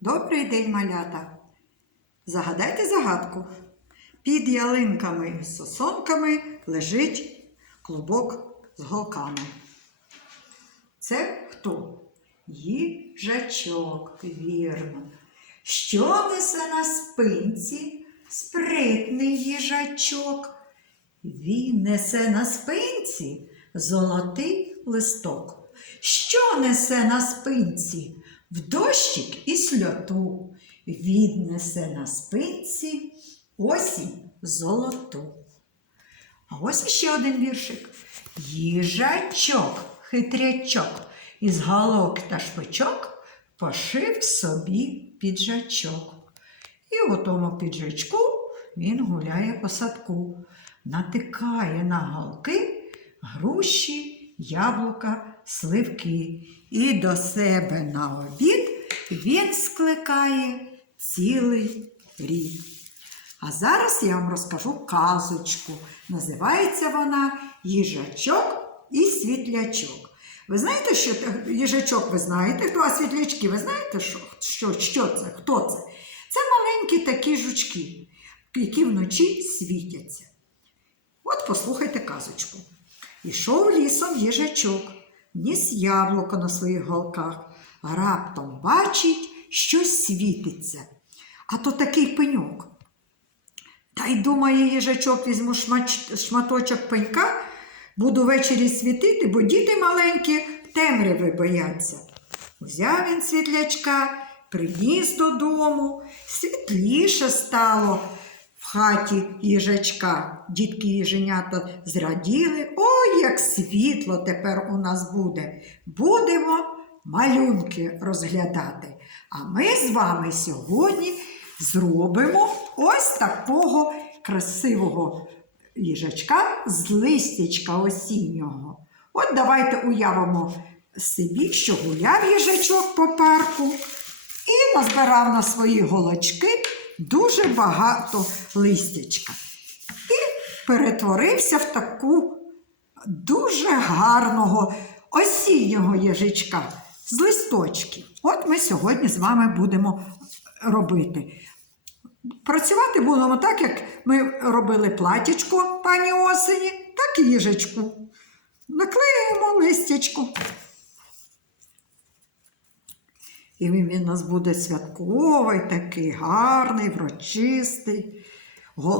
Добрий день, малята! Загадайте загадку. Під ялинками і сосонками лежить клубок з голками. Це хто? Їжачок, вірно. Що несе на спинці спритний їжачок? Він несе на спинці золотий листок. Що несе на спинці? В дощик і сльоту. Він несе на спинці осінь золоту. А ось ще один віршик. Їжачок, хитрячок, із галок та шпичок пошив собі піджачок. І у тому піджачку він гуляє по садку, натикає на галки груші, яблука, сливки. І до себе на обід він скликає цілий рід. А зараз я вам розкажу казочку. Називається вона Їжачок і світлячок. Ви знаєте, що їжачок ви знаєте, хто, а світлячки, ви знаєте, що, що, що це? Хто це? Це маленькі такі жучки, які вночі світяться. От послухайте казочку. Ішов лісом їжачок, ніс яблуко на своїх голках, раптом бачить, щось світиться. А то такий пеньок. Та й думає їжачок, візьму шматочок пенька, буду ввечері світити, бо діти маленькі темряви бояться. Узяв він світлячка, приніс додому, світліше стало в хаті їжачка. Дітки їженята зраділи. Ой, як світло тепер у нас буде. Будемо малюнки розглядати. А ми з вами сьогодні зробимо ось такого красивого їжачка з листячка осіннього. От давайте уявимо собі, що гуляв їжачок по парку і назбирав на свої голочки дуже багато листячка. І перетворився в таку дуже гарного осіннього їжачка з листочків. От ми сьогодні з вами будемо робити. Працювати будемо так, як ми робили платічко пані осені, так і їжачку. Наклеїмо листячку. І він, у нас буде святковий, такий гарний, врочистий,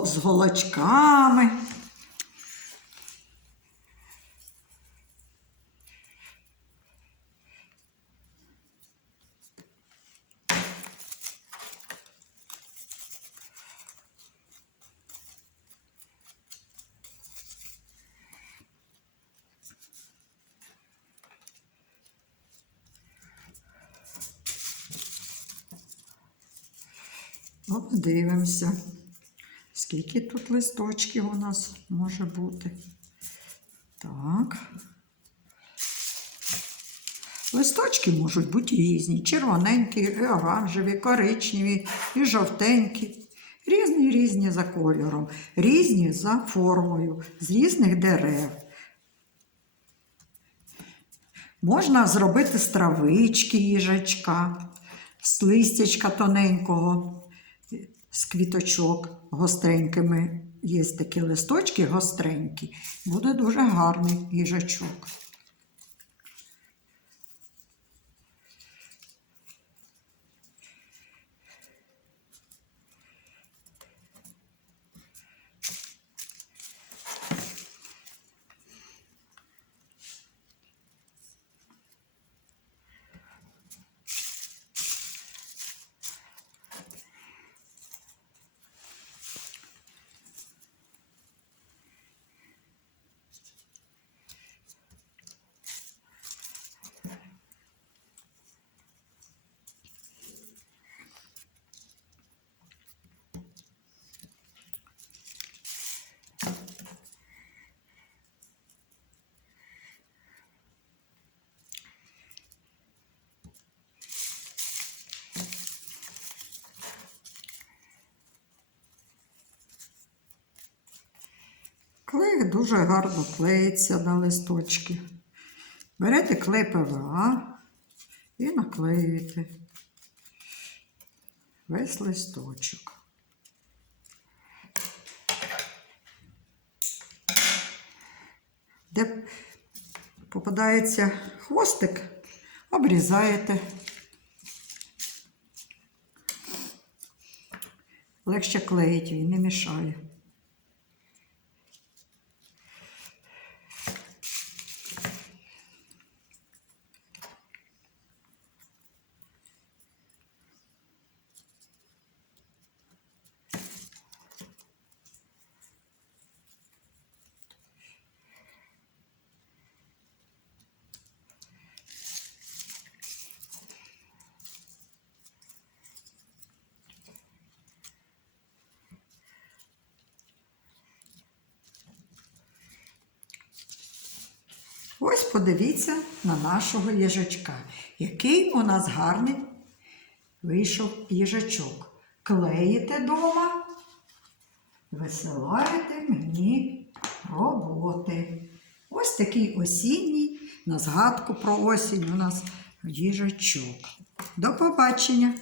з голочками. От дивимося, скільки тут листочків у нас може бути. Так. Листочки можуть бути різні: червоненькі, і оранжеві, коричневі, і жовтенькі. Різні різні за кольором, різні за формою, з різних дерев. Можна зробити з травички їжачка, з листячка тоненького, з квіточок гостренькими. Є такі листочки гостренькі. Буде дуже гарний їжачок. Клей дуже гарно клеїться на листочки. Берете клей ПВА і наклеюєте. весь листочок. Де попадається хвостик, обрізаєте. Легше клеїть він, не мішає. Ось подивіться на нашого їжачка. Який у нас гарний вийшов їжачок. Клеїте дома, висилаєте мені роботи. Ось такий осінній, на згадку про осінь у нас їжачок. До побачення!